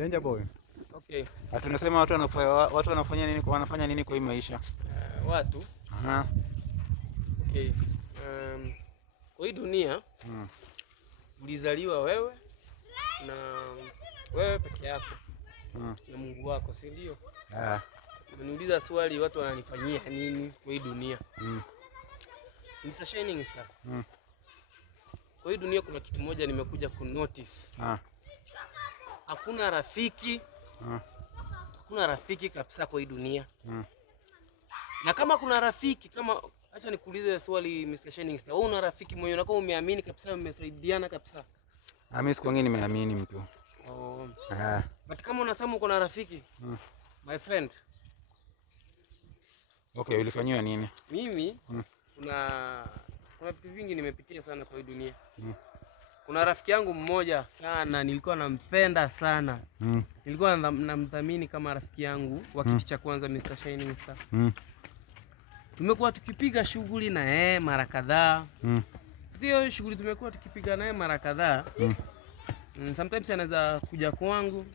Danger boy. Okay. Tunasema watu wanafanya nini kwa hii maisha? Watu. Aha. Okay. Kwa hii dunia ulizaliwa wewe na wewe peke yako. Na Mungu wako, si ndio? Unaniuliza swali, watu wananifanyia nini kwa hii dunia? Mr. Shining Star. Kwa hii dunia kuna kitu moja nimekuja ku notice. Hakuna rafiki. Hakuna rafiki kabisa kwa hii dunia. Na kama kuna rafiki, kama acha nikuulize swali Mr. Shining Star. Wewe una rafiki mwenye unakuwa umeamini kabisa, mmesaidiana kabisa? Mimi sikuangi nimeamini mtu. But kama unasema uko na rafiki, my friend. Okay, ulifanywa nini? Mimi kuna vitu vingi nimepitia sana kwa hii dunia. Kuna rafiki yangu mmoja sana, nilikuwa nampenda sana. Nilikuwa namdhamini kama rafiki yangu wa kiti cha kwanza, Mr. Shining Star. Tumekuwa tukipiga shughuli na yeye mara kadhaa. Sio shughuli tumekuwa tukipiga naye mara kadhaa. Sometimes anaweza kuja kwangu.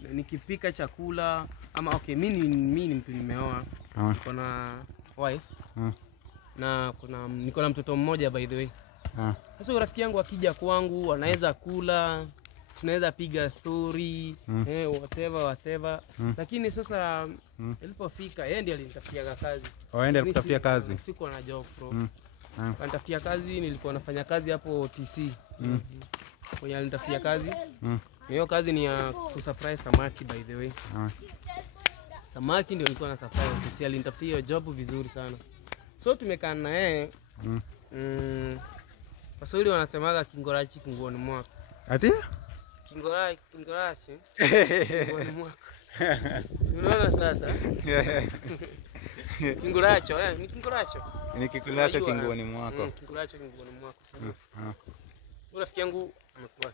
Nikipika chakula ama okay, mimi ni mtu nimeoa. Niko na wife. Na niko na mtoto mmoja by the way. Sasa rafiki yangu akija kwangu anaweza kula, tunaweza piga story, whatever. Lakini sasa ilipofika yeye ndiye alinitafutia kazi. Aende kutafutia kazi. Siko na job bro. Alinitafutia kazi, nilikuwa nafanya kazi hapo TC. Kwa alinitafutia kazi. Hiyo kazi ni ya kusurprise samaki by the way. Samaki ndio nilikuwa na surprise. TC alinitafutia hiyo job vizuri sana. So tumekaa na yeye. Waswahili wanasemaga kingorachi kinguoni mwako. Ati? Kingorachi kinguoni mwako. Unaona sasa? Kingoracho, ni kingoracho. Ni kikulacho kinguoni mwako. Kikulacho kinguoni mwako. Rafiki yangu amekuwa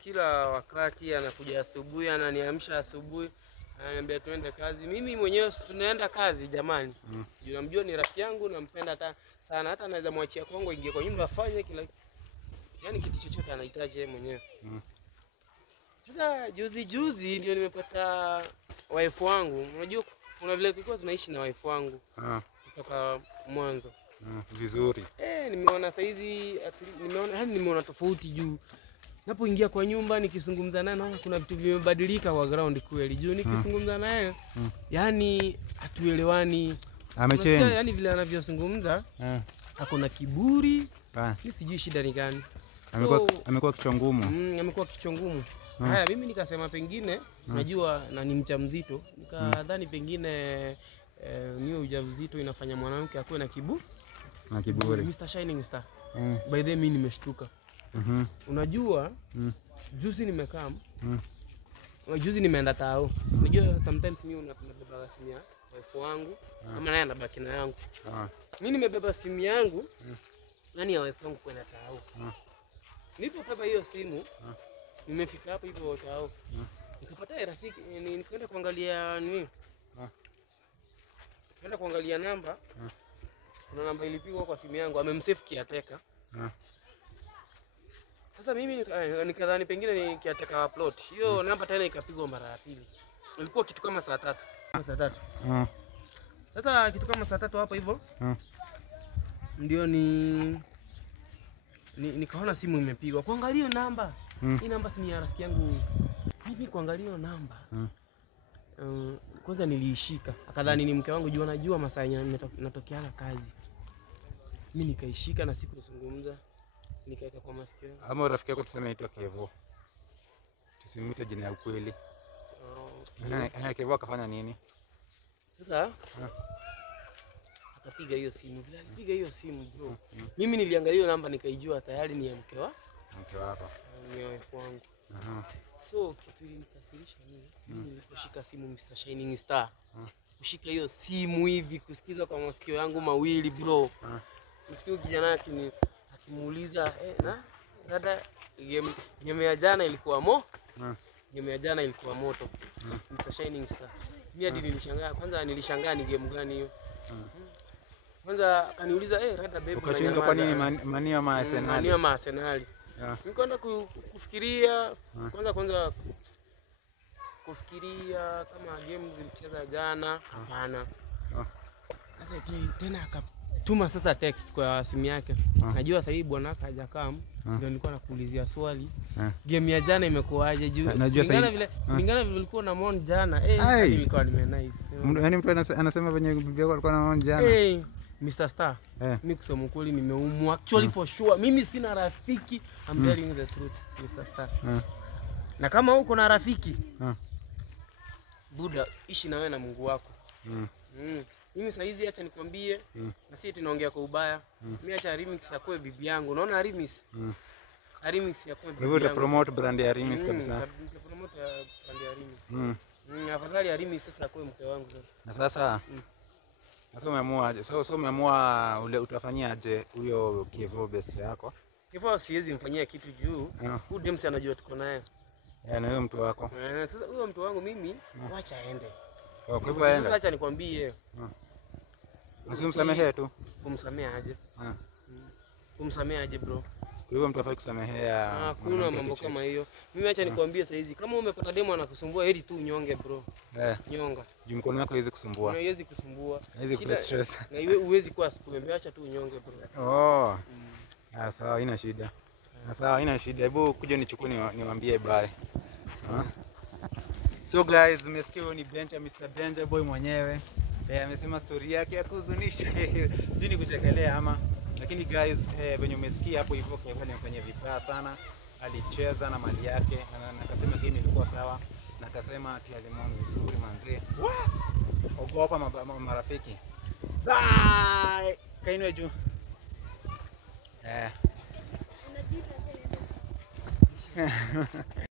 kila wakati anakuja asubuhi, ananiamsha asubuhi, ananiambia tuende kazi. Mimi mwenyewe tunaenda kazi jamani. Unamjua ni rafiki yangu, nampenda sana, hata anaweza mwachia kwangu ingie kwa nyumba afanye kila yani kitu chochote anahitaji yeye mwenyewe. Sasa juzi ndio nimepata wife wangu. Unajua kuna vile tulikuwa tunaishi na wife wangu kutoka mwanzo. Vizuri. Nimeona saizi nimeona tofauti juu. Napoingia kwa nyumba nikizungumza naye naona kuna vitu vimebadilika kwa ground kweli. Juu nikizungumza naye yani hatuelewani. Amechange. Yani vile anavyozungumza hakuna kiburi. Mimi sijui shida ni gani. Amekuwa kichwa ngumu. Amekuwa kichwa ngumu. Haya mimi nikasema pengine najua na ni mjamzito. Nikadhani pengine niyo ujauzito inafanya mwanamke akuwe na kiburi. Mr. Shining Star. By the way mimi nimeshtuka. Unajua juzi nimekaa. Juzi nimeenda tao. Unajua sometimes mimi unabeba simu ya wife wangu ama naye anabaki na yangu. Mimi nimebeba simu yangu nani ya wife wangu kwenda tao. Nilipobeba hiyo simu nimefika hapo hivyo tao. Nikapata rafiki nikaenda kuangalia nini? Nikaenda kuangalia namba. Kuna namba ilipigwa kwa simu yangu, amemsave kiateka. Sasa mimi nikadhani pengine ni kiateka upload. Hiyo namba tena ikapigwa mara ya pili. Ilikuwa kitu kama saa 3. Sasa kitu kama saa 3 hapo hivyo. Ndio nikaona simu imepigwa. Kuangalia namba. Hii namba si ni ya rafiki yangu. Mimi kuangalia namba. Kwanza niliishika. Akadhani ni mke wangu, juu anajua masaa natokeana kazi. Mimi nikaishika na sikuzungumza. Nikaeka kwa masikio. Ama rafiki yako tuseme anaitwa Kevo. Tusimuite jina ya ukweli. Kevo akafanya nini? Sasa akapiga hiyo simu. Vile alipiga hiyo simu bro. Mimi niliangalia hiyo namba nikaijua tayari ni ya mke wako. Ni wife wangu. So kitu ilinikasirisha mimi niliposhika simu Mr. Shining Star. Kushika hiyo simu hivi kusikiza kwa masikio yangu mawili bro. Msikio kijana akimuuliza na dada game ya jana ilikuwa game ya jana ilikuwa moto. Mr. Shining Star. Mimi hadi nilishangaa. Kwanza nilishangaa ni game gani hiyo. Kwanza akaniuliza rada babe ukashindwa kwa nini Mania ama Arsenal? Mania ama Arsenal. Nikaanza kufikiria kwanza kufikiria kama game zilicheza jana, hapana. Sasa tena akatuma sasa text kwa simu yake. Najua sasa hivi bwana hajakaa, ndio nilikuwa nakuulizia swali. Game ya jana imekuaje juu? Kulingana vile ulikuwa na Mon jana, nilikuwa nice. Yaani mtu anasema venye bibi yako alikuwa na Mon jana. Mr. Star, mimi kusema ukweli nimeumwa. Actually for sure, mimi sina rafiki. I'm telling you the truth, Mr. Star. Na kama uko na rafiki, Buda, ishi na wewe na Mungu wako. Mimi saa hizi acha nikwambie, na sisi tunaongea kwa ubaya. Mimi acha remix ya kwa bibi yangu. Unaona remix? Remix ya kwa bibi yangu. Wewe promote brand ya remix kabisa. Promote brand ya remix. Afadhali ya remix sasa kwa mke wangu sasa. Na sasa umeamua aje? So umeamua ule utafanyia aje huyo Kevo base yako? Kevo siwezi mfanyia kitu juu. Huyu Dems anajua tuko naye. Na huyo mtu wako. Sasa huyo mtu wangu mimi wacha aende. Kwa hivyo aende. Sasa acha nikwambie. Usimsamehe tu. Kumsamea aje? Kumsamea aje bro? Kwa hivyo mtu afai kusamehea. Kuna mambo kama hiyo. Mimi acha nikwambie sasa hizi kama umepata demo anakusumbua heri tu unyonge bro. Nyonga. Juu mkono wako haiwezi kusumbua. Haiwezi kusumbua. Haiwezi kupa stress. Na huwezi kuwa sikuembe, acha tu unyonge bro. Sawa, haina shida. Sawa, haina shida. Hebu kuja nichukue niwaambie bye. So guys, umesikia huyo ni Benja, Mr. Benja boy mwenyewe. Amesema story yake ya kuhuzunisha. Sijui ni kuchekelea ama. Lakini guys, venye umesikia hapo hivyo Kevo alimfanyia vibaya sana. Alicheza na mali yake na akasema game ilikuwa sawa. Na akasema ati alimwona vizuri manzee. Ogopa marafiki. Bye. Kainwe juu.